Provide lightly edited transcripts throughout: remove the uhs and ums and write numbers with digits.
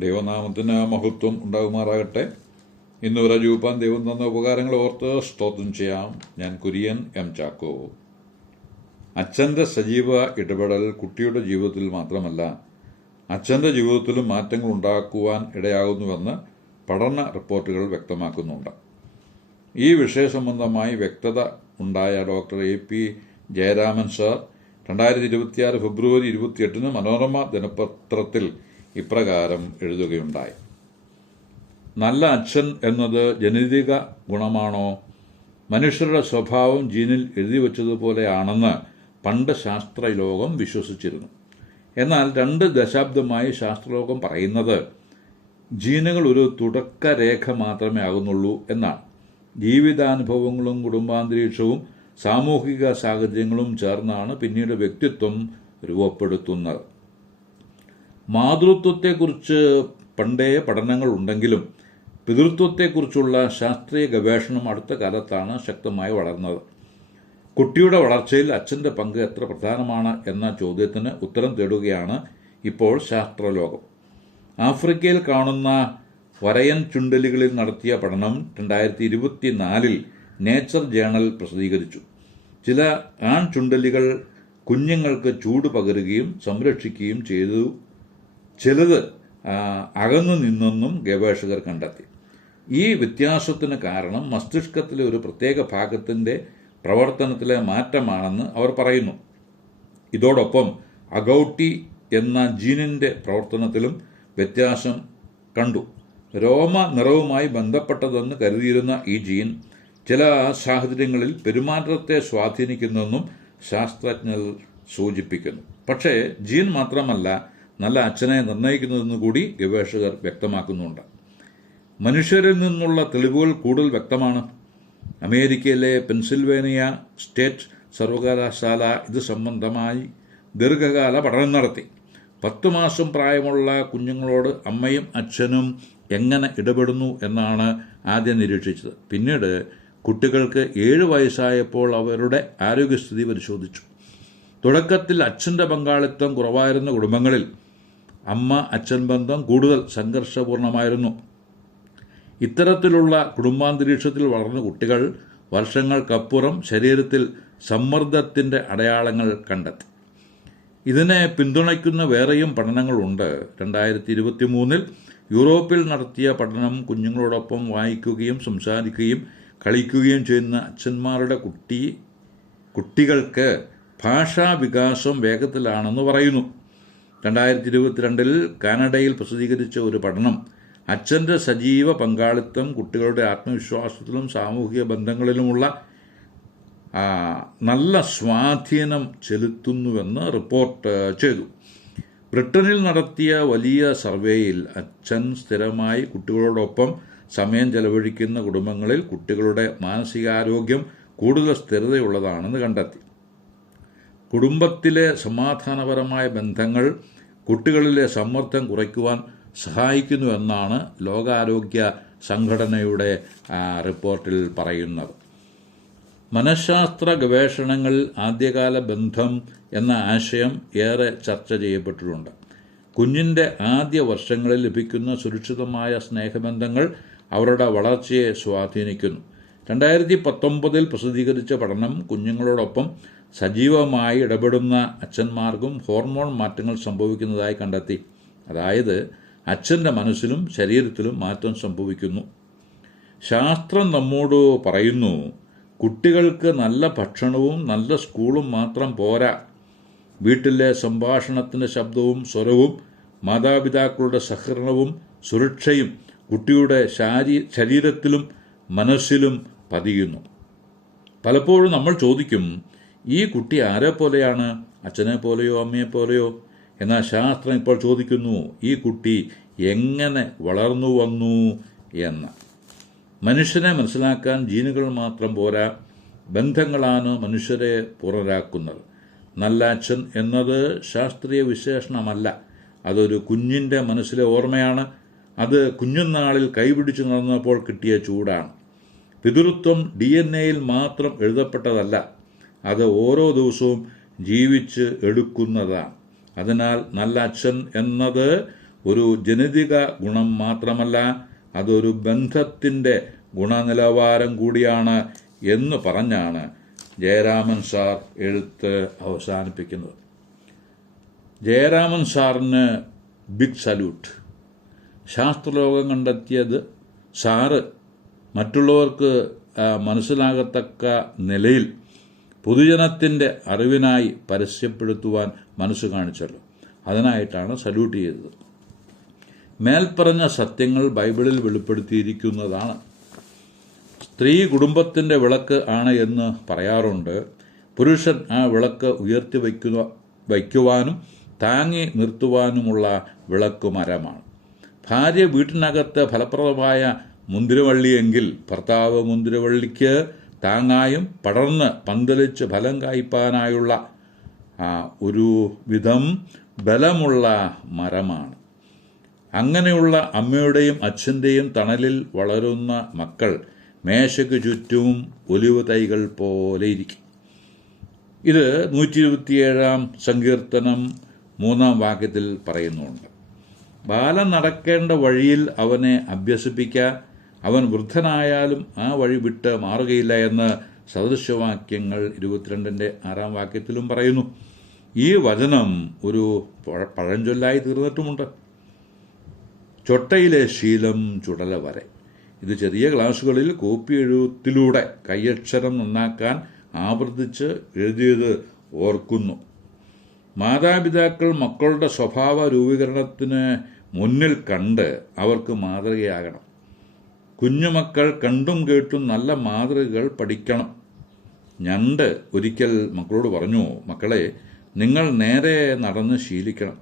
ദൈവനാമത്തിന് മഹത്വം ഉണ്ടാകുമാറാകട്ടെ. ഇന്ന് വരജൂപ്പാൻ ദൈവം തന്ന ഉപകാരങ്ങൾ ഓർത്ത് സ്തോത്രം ചെയ്യാം. ഞാൻ കുര്യൻ എം ചാക്കോ. അച്ഛൻ്റെ സജീവ ഇടപെടൽ കുട്ടിയുടെ ജീവിതത്തിൽ മാത്രമല്ല, അച്ഛൻ്റെ ജീവിതത്തിലും മാറ്റങ്ങൾ ഉണ്ടാക്കുവാൻ ഇടയാകുന്നുവെന്ന് പഠന റിപ്പോർട്ടുകൾ വ്യക്തമാക്കുന്നുണ്ട്. ഈ വിഷയ സംബന്ധമായി വ്യക്തത ഉണ്ടായ ഡോക്ടർ AP ജയരാമൻ സർ 2026 ഫെബ്രുവരി 28 മനോരമ ദിനപത്രത്തിൽ ഇപ്രകാരം എഴുതുകയുണ്ടായി. നല്ല അച്ഛൻ എന്നത് ജനിതക ഗുണമാണോ? മനുഷ്യരുടെ സ്വഭാവം ജീനിൽ എഴുതി വച്ചതുപോലെയാണെന്ന് പണ്ട് ശാസ്ത്രലോകം വിശ്വസിച്ചിരുന്നു. എന്നാൽ 2 ദശാബ്ദമായി ശാസ്ത്രലോകം പറയുന്നത് ജീനുകൾ ഒരു തുടക്കരേഖ മാത്രമേ ആകുന്നുള്ളൂ എന്നാണ്. ജീവിതാനുഭവങ്ങളും കുടുംബാന്തരീക്ഷവും സാമൂഹിക സാഹചര്യങ്ങളും ചേർന്നാണ് പിന്നീട് വ്യക്തിത്വം രൂപപ്പെടുത്തുന്നത്. മാതൃത്വത്തെക്കുറിച്ച് പണ്ടേ പഠനങ്ങൾ ഉണ്ടെങ്കിലും പിതൃത്വത്തെക്കുറിച്ചുള്ള ശാസ്ത്രീയ ഗവേഷണം അടുത്ത കാലത്താണ് ശക്തമായി വളർന്നത്. കുട്ടിയുടെ വളർച്ചയിൽ അച്ഛൻ്റെ പങ്ക് എത്ര പ്രധാനമാണ് എന്ന ചോദ്യത്തിന് ഉത്തരം തേടുകയാണ് ഇപ്പോൾ ശാസ്ത്രലോകം. ആഫ്രിക്കയിൽ കാണുന്ന വരയൻ ചുണ്ടലികളിൽ നടത്തിയ പഠനം 2024 നേച്ചർ ജേണൽ പ്രസിദ്ധീകരിച്ചു. ചില ആൺ ചുണ്ടലികൾ കുഞ്ഞുങ്ങൾക്ക് ചൂട് പകരുകയും സംരക്ഷിക്കുകയും ചെയ്തു. ചിലത് അകന്നു നിന്നെന്നും ഗവേഷകർ കണ്ടെത്തി. ഈ വ്യത്യാസത്തിന് കാരണം മസ്തിഷ്കത്തിലെ ഒരു പ്രത്യേക ഭാഗത്തിൻ്റെ പ്രവർത്തനത്തിലെ മാറ്റമാണെന്ന് അവർ പറയുന്നു. ഇതോടൊപ്പം അഗൗട്ടി എന്ന ജീനിൻ്റെ പ്രവർത്തനത്തിലും വ്യത്യാസം കണ്ടു. രോമ നിറവുമായി ബന്ധപ്പെട്ടതെന്ന് കരുതിയിരുന്ന ഈ ജീൻ ചില സാഹചര്യങ്ങളിൽ പെരുമാറ്റത്തെ സ്വാധീനിക്കുന്നെന്നും ശാസ്ത്രജ്ഞർ സൂചിപ്പിക്കുന്നു. പക്ഷേ ജീൻ മാത്രമല്ല നല്ല അച്ഛനെ നിർണ്ണയിക്കുന്നതെന്ന് കൂടി ഗവേഷകർ വ്യക്തമാക്കുന്നുണ്ട്. മനുഷ്യരിൽ നിന്നുള്ള തെളിവുകൾ കൂടുതൽ വ്യക്തമാണ്. അമേരിക്കയിലെ പെൻസിൽവേനിയ സ്റ്റേറ്റ് സർവകലാശാല ഇത് സംബന്ധമായി ദീർഘകാല പഠനം നടത്തി. 10 മാസം പ്രായമുള്ള കുഞ്ഞുങ്ങളോട് അമ്മയും അച്ഛനും എങ്ങനെ ഇടപെടുന്നു എന്നാണ് ആദ്യം നിരീക്ഷിച്ചത്. പിന്നീട് കുട്ടികൾക്ക് 7 വയസ്സായപ്പോൾ അവരുടെ ആരോഗ്യസ്ഥിതി പരിശോധിച്ചു. തുടക്കത്തിൽ അച്ഛൻ്റെ പങ്കാളിത്തം കുറവായിരുന്ന കുടുംബങ്ങളിൽ അമ്മ അച്ഛൻ ബന്ധം കൂടുതൽ സംഘർഷപൂർണമായിരുന്നു. ഇത്തരത്തിലുള്ള കുടുംബാന്തരീക്ഷത്തിൽ വളർന്ന കുട്ടികൾ വർഷങ്ങൾക്കപ്പുറം ശരീരത്തിൽ സമ്മർദ്ദത്തിൻ്റെ അടയാളങ്ങൾ കണ്ടെത്തി. ഇതിനെ പിന്തുണയ്ക്കുന്ന വേറെയും പഠനങ്ങളുണ്ട്. 2023 യൂറോപ്പിൽ നടത്തിയ പഠനം കുഞ്ഞുങ്ങളോടൊപ്പം വായിക്കുകയും സംസാരിക്കുകയും കളിക്കുകയും ചെയ്യുന്ന അച്ഛന്മാരുടെ കുട്ടികൾക്ക് ഭാഷാ വികാസം വേഗത്തിലാണെന്ന് പറയുന്നു. 2022 കാനഡയിൽ പ്രസിദ്ധീകരിച്ച ഒരു പഠനം അച്ഛൻ്റെ സജീവ പങ്കാളിത്തം കുട്ടികളുടെ ആത്മവിശ്വാസത്തിലും സാമൂഹിക ബന്ധങ്ങളിലുമുള്ള നല്ല സ്വാധീനം ചെലുത്തുന്നുവെന്ന് റിപ്പോർട്ട് ചെയ്തു. ബ്രിട്ടനിൽ നടത്തിയ വലിയ സർവേയിൽ അച്ഛൻ സ്ഥിരമായി കുട്ടികളോടൊപ്പം സമയം ചെലവഴിക്കുന്ന കുടുംബങ്ങളിൽ കുട്ടികളുടെ മാനസികാരോഗ്യം കൂടുതൽ സ്ഥിരതയുള്ളതാണെന്ന് കണ്ടെത്തി. കുടുംബത്തിലെ സമാധാനപരമായ ബന്ധങ്ങൾ കുട്ടികളിലെ സമ്മർദ്ദം കുറയ്ക്കുവാൻ സഹായിക്കുന്നുവെന്നാണ് ലോകാരോഗ്യ സംഘടനയുടെ റിപ്പോർട്ടിൽ പറയുന്നത്. മനഃശാസ്ത്ര ഗവേഷണങ്ങളിൽ ആദ്യകാല ബന്ധം എന്ന ആശയം ഏറെ ചർച്ച ചെയ്യപ്പെട്ടിട്ടുണ്ട്. കുഞ്ഞിൻ്റെ ആദ്യ വർഷങ്ങളിൽ ലഭിക്കുന്ന സുരക്ഷിതമായ സ്നേഹബന്ധങ്ങൾ അവരുടെ വളർച്ചയെ സ്വാധീനിക്കുന്നു. 2019 പ്രസിദ്ധീകരിച്ച പഠനം കുഞ്ഞുങ്ങളോടൊപ്പം സജീവമായി ഇടപെടുന്ന അച്ഛന്മാർക്കും ഹോർമോൺ മാറ്റങ്ങൾ സംഭവിക്കുന്നതായി കണ്ടെത്തി. അതായത് അച്ഛൻ്റെ മനസ്സിലും ശരീരത്തിലും മാറ്റം സംഭവിക്കുന്നു. ശാസ്ത്രം നമ്മോട് പറയുന്നു, കുട്ടികൾക്ക് നല്ല ഭക്ഷണവും നല്ല സ്കൂളും മാത്രം പോരാ. വീട്ടിലെ സംഭാഷണത്തിൻ്റെ ശബ്ദവും സ്വരവും മാതാപിതാക്കളുടെ സഹകരണവും സുരക്ഷയും കുട്ടിയുടെ ശരീരത്തിലും മനസ്സിലും പതിയുന്നു. പലപ്പോഴും നമ്മൾ ചോദിക്കും, ഈ കുട്ടി ആരെ പോലെയാണ്? അച്ഛനെ പോലെയോ അമ്മയെ പോലെയോ? എന്നാൽ ശാസ്ത്രം ഇപ്പോൾ ചോദിക്കുന്നു, ഈ കുട്ടി എങ്ങനെ വളർന്നു വന്നു എന്ന്. മനുഷ്യനെ മനസ്സിലാക്കാൻ ജീനുകൾ മാത്രം പോരാ, ബന്ധങ്ങളാണ് മനുഷ്യരെ പൂർണ്ണരാക്കുന്നത്. നല്ല അച്ഛൻ എന്നത് ശാസ്ത്രീയ വിശേഷണമല്ല, അതൊരു കുഞ്ഞിൻ്റെ മനസ്സിലെ ഓർമ്മയാണ്. അത് കുഞ്ഞുനാളിൽ കൈപിടിച്ചു നടന്നപ്പോൾ കിട്ടിയ ചൂടാണ്. പിതൃത്വം DNA മാത്രം എഴുതപ്പെട്ടതല്ല, അത് ഓരോ ദിവസവും ജീവിച്ച് എടുക്കുന്നതാണ്. അതിനാൽ നല്ല അച്ഛൻ എന്നത് ഒരു ജനിതക ഗുണം മാത്രമല്ല, അതൊരു ബന്ധത്തിൻ്റെ ഗുണനിലവാരം കൂടിയാണ് എന്ന് പറഞ്ഞാണ് ജയരാമൻ സാർ എഴുത്ത് അവസാനിപ്പിക്കുന്നത്. ജയരാമൻ സാറിന് ബിഗ് സല്യൂട്ട്. ശാസ്ത്രലോകം കണ്ടെത്തിയത് സാറ് മറ്റുള്ളവർക്ക് മനസ്സിലാകത്തക്ക നിലയിൽ പൊതുജനത്തിൻ്റെ അറിവിനായി പരസ്യപ്പെടുത്തുവാൻ മനസ്സ് കാണിച്ചല്ലോ. അതിനായിട്ടാണ് സല്യൂട്ട് ചെയ്തത്. മേൽപ്പറഞ്ഞ സത്യങ്ങൾ ബൈബിളിൽ വെളിപ്പെടുത്തിയിരിക്കുന്നതാണ്. സ്ത്രീ കുടുംബത്തിൻ്റെ വിളക്ക് ആണ് എന്ന് പറയാറുണ്ട്. പുരുഷൻ ആ വിളക്ക് ഉയർത്തി വയ്ക്കുവാനും താങ്ങി നിർത്തുവാനുമുള്ള വിളക്ക് മരമാണ്. ഭാര്യ വീട്ടിനകത്ത് ഫലപ്രദമായ മുന്തിരിവള്ളിയെങ്കിൽ ഭർത്താവ് മുന്തിരിവള്ളിക്ക് താങ്ങായും പടർന്ന് പന്തലിച്ച് ഫലം കായ്പാനായുള്ള ഒരു വിധം ബലമുള്ള മരമാണ്. അങ്ങനെയുള്ള അമ്മയുടെയും അച്ഛൻ്റെയും തണലിൽ വളരുന്ന മക്കൾ മേശയ്ക്ക് ചുറ്റും ഒലിവ് തൈകൾ പോലെ ഇരിക്കും. ഇത് 127 സങ്കീർത്തനം 3 വാക്യത്തിൽ പറയുന്നുണ്ട്. ബാലൻ നടക്കേണ്ട വഴിയിൽ അവനെ അഭ്യസിപ്പിക്കാൻ, അവൻ വൃദ്ധനായാലും ആ വഴി വിട്ട് മാറുകയില്ല എന്ന് സദൃശവാക്യങ്ങൾ 22-6 വാക്യത്തിലും പറയുന്നു. ഈ വചനം ഒരു പഴഞ്ചൊല്ലായി തീർന്നിട്ടുമുണ്ട്. ചൊട്ടയിലെ ശീലം ചുടല വരെ. ഇത് ചെറിയ ക്ലാസ്സുകളിൽ കോപ്പി എഴുത്തിലൂടെ കൈയക്ഷരം നന്നാക്കാൻ ആവർത്തിച്ച് എഴുതിയത് ഓർക്കുന്നു. മാതാപിതാക്കൾ മക്കളുടെ സ്വഭാവ രൂപീകരണത്തിന് മുന്നിൽ കണ്ട് അവർക്ക് മാതൃകയാകണം. കുഞ്ഞുമക്കൾ കണ്ടും കേട്ടും നല്ല മാതൃകകൾ പഠിക്കണം. ഞണ്ട് ഒരിക്കൽ മക്കളോട് പറഞ്ഞു, മക്കളെ, നിങ്ങൾ നേരെ നടന്ന് ശീലിക്കണം.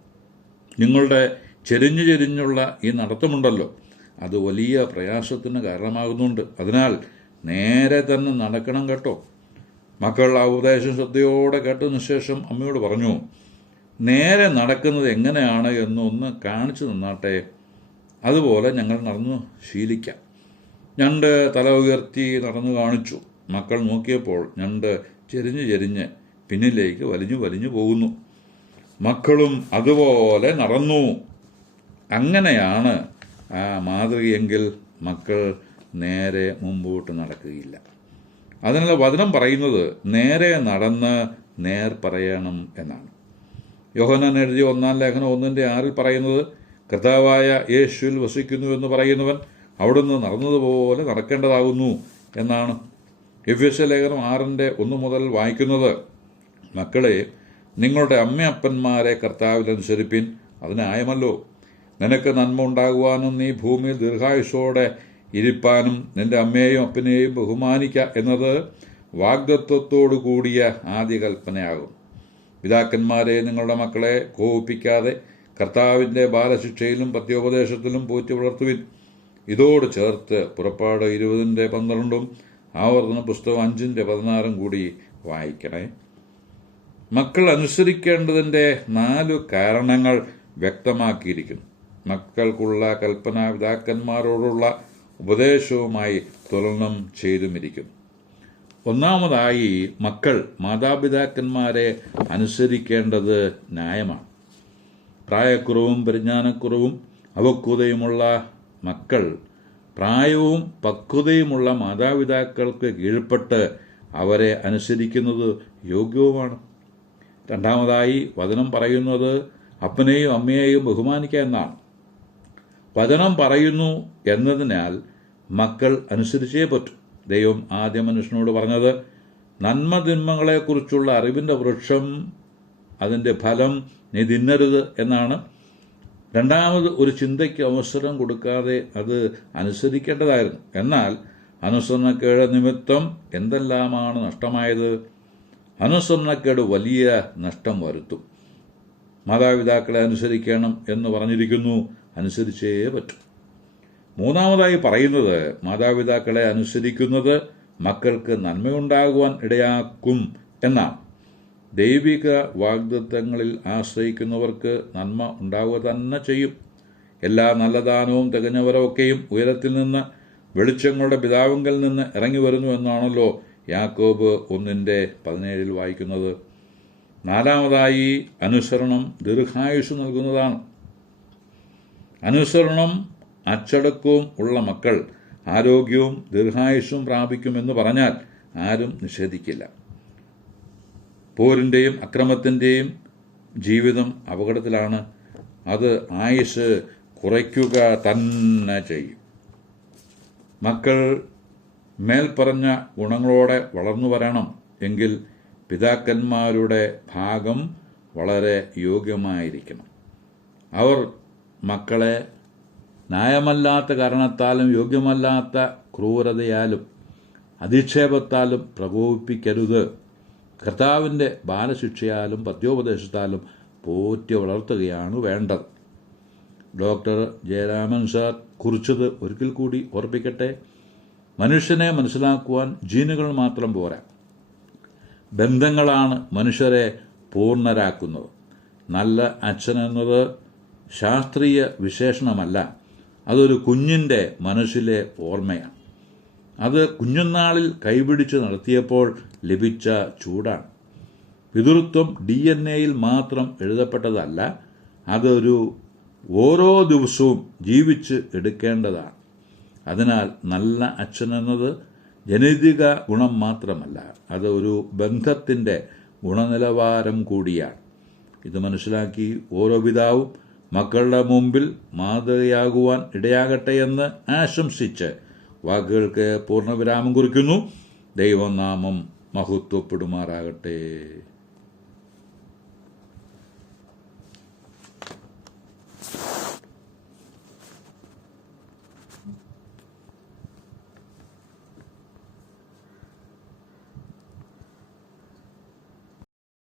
നിങ്ങളുടെ ചെരിഞ്ഞു ചെരിഞ്ഞുള്ള ഈ നടത്തമുണ്ടല്ലോ, അത് വലിയ പ്രയാസത്തിന് കാരണമാകുന്നുണ്ട്. അതിനാൽ നേരെ തന്നെ നടക്കണം കേട്ടോ. മക്കൾ ആ ഉപദേശം ശ്രദ്ധയോടെ കേട്ടതിന് ശേഷം അമ്മയോട് പറഞ്ഞു, നേരെ നടക്കുന്നത് എങ്ങനെയാണ് എന്നൊന്ന് കാണിച്ചു തന്നാട്ടെ. അതുപോലെ ഞങ്ങൾ നടന്നു ശീലിക്കാം. ഞണ്ട് തല ഉയർത്തി നടന്നു കാണിച്ചു. മക്കൾ നോക്കിയപ്പോൾ ഞണ്ട് ചെരിഞ്ഞ് ചെരിഞ്ഞ് പിന്നിലേക്ക് വലിഞ്ഞു വലിഞ്ഞു പോകുന്നു. മക്കളും അതുപോലെ നടന്നു. അങ്ങനെയാണ് ആ മാതൃകയെങ്കിൽ മക്കൾ നേരെ മുമ്പോട്ട് നടക്കുകയില്ല. അതിനുള്ള വചനം പറയുന്നത് നേരെ നടന്ന് നേർ പറയണം എന്നാണ്. യോഹന്നാൻ എഴുതിയ 1 ലേഖനം 1:6 പറയുന്നത്, കർത്താവായ യേശുവിൽ വസിക്കുന്നു എന്ന് പറയുന്നവൻ അവിടുന്ന് നടന്നതുപോലെ നടക്കേണ്ടതാകുന്നു എന്നാണ്. എഫേസ്യ ലേഖനം 6:1 മുതൽ വായിക്കുന്നത്, മക്കളെ, നിങ്ങളുടെ അമ്മയപ്പന്മാരെ കർത്താവിലനുസരിപ്പിൻ, അത് ന്യായമല്ലോ. നിനക്ക് നന്മ ഉണ്ടാകുവാനും നീ ഭൂമിയിൽ ദീർഘായുസ്സോടെ ഇരിപ്പാനും നിന്റെ അമ്മയെയും അപ്പനെയും ബഹുമാനിക്ക എന്നത് വാഗ്ദത്വത്തോടു കൂടിയ ആദ്യ കൽപ്പനയാകും. പിതാക്കന്മാരെ നിങ്ങളുടെ മക്കളെ കോപിപ്പിക്കാതെ കർത്താവിൻ്റെ ബാലശിക്ഷയിലും പത്യോപദേശത്തിലും പോറ്റി വളർത്തുവിൻ. ഇതോട് ചേർത്ത് പുറപ്പാട് 20:12 ആവർത്തന പുസ്തകം 5:16 കൂടി വായിക്കണേ. മക്കൾ അനുസരിക്കേണ്ടതിൻ്റെ 4 കാരണങ്ങൾ വ്യക്തമാക്കിയിരിക്കുന്നു. മക്കൾക്കുള്ള കൽപ്പന പിതാക്കന്മാരോടുള്ള ഉപദേശവുമായി തുലനം ചെയ്തുമിരിക്കുന്നു. ഒന്നാമതായി, മക്കൾ മാതാപിതാക്കന്മാരെ അനുസരിക്കേണ്ടത് ന്യായമാണ്. പ്രായക്കുറവും പരിജ്ഞാനക്കുറവും അവക്വതയുമുള്ള മക്കൾ പ്രായവും പക്വതയുമുള്ള മാതാപിതാക്കൾക്ക് കീഴ്പ്പെട്ട് അവരെ അനുസരിക്കുന്നത് യോഗ്യവുമാണ്. രണ്ടാമതായി, വചനം പറയുന്നത് അപ്പനെയും അമ്മയെയും ബഹുമാനിക്കുക എന്നാണ്. വചനം പറയുന്നു എന്നതിനാൽ മക്കൾ അനുസരിച്ചേ പറ്റൂ. ദൈവം ആദ്യ മനുഷ്യനോട് പറഞ്ഞത് നന്മതിന്മകളെക്കുറിച്ചുള്ള അറിവിൻ്റെ വൃക്ഷം, അതിൻ്റെ ഫലം നീ തിന്നരുത് എന്നാണ്. രണ്ടാമത് ഒരു ചിന്തയ്ക്ക് അവസരം കൊടുക്കാതെ അത് അനുസരിക്കേണ്ടതായിരുന്നു. എന്നാൽ അനുസരണക്കേട് നിമിത്തം എന്തെല്ലാമാണ് നഷ്ടമായത്? അനുസരണക്കേട് വലിയ നഷ്ടം വരുത്തും. മാതാപിതാക്കളെ അനുസരിക്കണം എന്ന് പറഞ്ഞിരിക്കുന്നു, അനുസരിച്ചേ പറ്റൂ. മൂന്നാമതായി പറയുന്നത് മാതാപിതാക്കളെ അനുസരിക്കുന്നത് മക്കൾക്ക് നന്മയുണ്ടാകുവാൻ ഇടയാക്കും എന്നാണ്. ദൈവിക വാഗ്ദത്തങ്ങളിൽ ആശ്രയിക്കുന്നവർക്ക് നന്മ ഉണ്ടാവുക തന്നെ ചെയ്യും. എല്ലാ നല്ല ദാനവും തികഞ്ഞവരൊക്കെയും ഉയരത്തിൽ നിന്ന് വെളിച്ചങ്ങളുടെ പിതാവിങ്കൽ നിന്ന് ഇറങ്ങി വരുന്നു എന്നാണല്ലോ യാക്കോബ് 1:17 വായിക്കുന്നത്. നാലാമതായി, അനുസരണം ദീർഘായുസ് നൽകുന്നതാണ്. അനുസരണം അച്ചടക്കവും ഉള്ള മക്കൾ ആരോഗ്യവും ദീർഘായുസ്സും പ്രാപിക്കുമെന്ന് പറഞ്ഞാൽ ആരും നിഷേധിക്കില്ല. പോരിൻ്റെയും അക്രമത്തിൻ്റെയും ജീവിതം അപകടത്തിലാണ്. അത് ആയുസ് കുറയ്ക്കുക തന്നെ ചെയ്യും. മക്കൾ മേൽപ്പറഞ്ഞ ഗുണങ്ങളോടെ വളർന്നു വരണം എങ്കിൽ പിതാക്കന്മാരുടെ ഭാഗം വളരെ യോഗ്യമായിരിക്കണം. അവർ മക്കളെ ന്യായമല്ലാത്ത കാരണത്താലും യോഗ്യമല്ലാത്ത ക്രൂരതയാലും അധിക്ഷേപത്താലും പ്രകോപിപ്പിക്കരുത്. കർത്താവിൻ്റെ ബാലശിക്ഷയാലും പദ്യോപദേശത്താലും പോറ്റി വളർത്തുകയാണ് വേണ്ടത്. ഡോക്ടർ ജയരാമൻ സാർ കുറിച്ചത് ഒരിക്കൽ കൂടി ഓർപ്പിക്കട്ടെ. മനുഷ്യനെ മനസ്സിലാക്കുവാൻ ജീനുകൾ മാത്രം പോരാ, ബന്ധങ്ങളാണ് മനുഷ്യരെ പൂർണ്ണരാക്കുന്നത്. നല്ല അച്ഛനെന്നത് ശാസ്ത്രീയ വിശേഷണമല്ല, അതൊരു കുഞ്ഞിൻ്റെ മനസ്സിലെ ഓർമ്മയാണ്. അത് കുഞ്ഞുനാളിൽ കൈപിടിച്ച് നടത്തിയപ്പോൾ ലഭിച്ച ചൂടാണ്. പിതൃത്വം DNA-യിൽ മാത്രം എഴുതപ്പെട്ടതല്ല, അതൊരു ഓരോ ദിവസവും ജീവിച്ച് എടുക്കേണ്ടതാണ്. അതിനാൽ നല്ല അച്ഛനെന്നത് ജനിതക ഗുണം മാത്രമല്ല, അത് ഒരു ബന്ധത്തിൻ്റെ ഗുണനിലവാരം കൂടിയാണ്. ഇത് മനസ്സിലാക്കി ഓരോ പിതാവും മക്കളുടെ മുമ്പിൽ മാതൃകയാകുവാൻ ഇടയാകട്ടെ എന്ന് ആശംസിച്ച് വാക്കുകൾക്ക് പൂർണ്ണവിരാമം കുറിക്കുന്നു. ദൈവനാമം മഹത്വപ്പെടുമാറാകട്ടെ.